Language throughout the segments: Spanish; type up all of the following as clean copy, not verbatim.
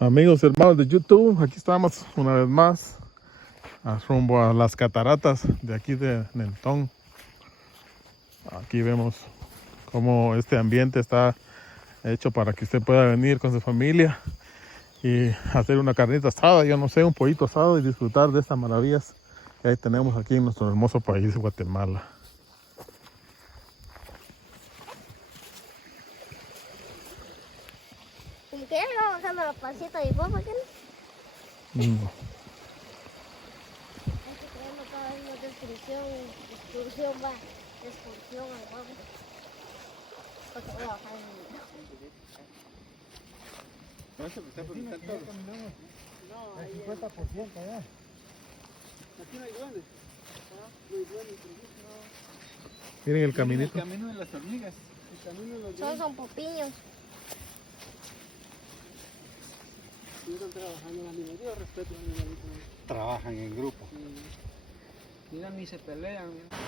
Amigos y hermanos de YouTube, aquí estamos una vez más rumbo a las cataratas de aquí de Mentón. Aquí vemos cómo este ambiente está hecho para que usted pueda venir con su familia y hacer una carnita asada, yo no sé, un pollito asado y disfrutar de estas maravillas que ahí tenemos aquí en nuestro hermoso país, Guatemala. ¿Y qué? ¿Vamos bajando los pasitos y por qué no? No. Hay que creerlo cada vez más de excursión, va. De excursión al vamos. Porque voy a bajar el video. ¿No es que está por el todo? No, el 50% ya. Aquí no hay duendes. No hay duendes. Miren el caminito. El camino de las hormigas. El camino de los duendes. Son popiños. Están trabajando en la minería, yo respeto a los animalitos. Trabajan en grupo. Mira, ni se pelean. Mira.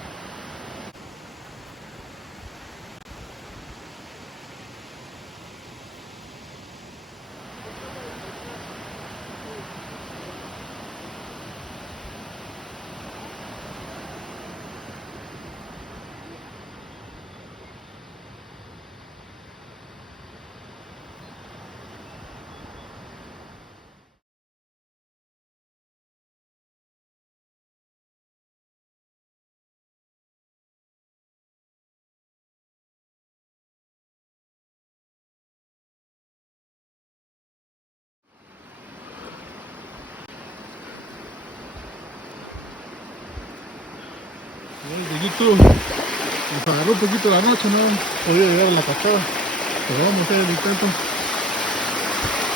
De YouTube nos agarró un poquito la noche, no podía llegar a la cascada, pero vamos a hacer el intento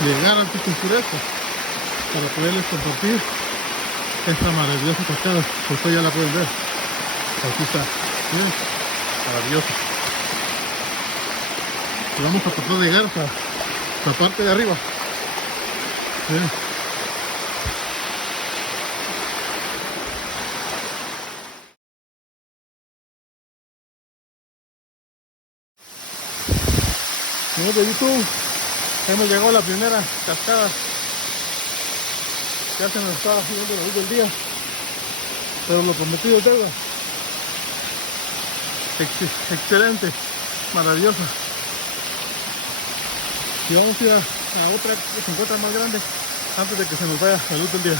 de llegar antes que oscurezca para poderles compartir esta maravillosa cascada. Ustedes ya la pueden ver, aquí está, miren, maravillosa. Y vamos a tratar de llegar hasta la parte de arriba. Miren. Amigos de YouTube, hemos llegado a la primera cascada. Ya se nos está haciendo la luz del día, pero lo prometido es deuda. Excelente, maravillosa. Y vamos a ir a otra que se encuentra más grande antes de que se nos vaya la luz del día.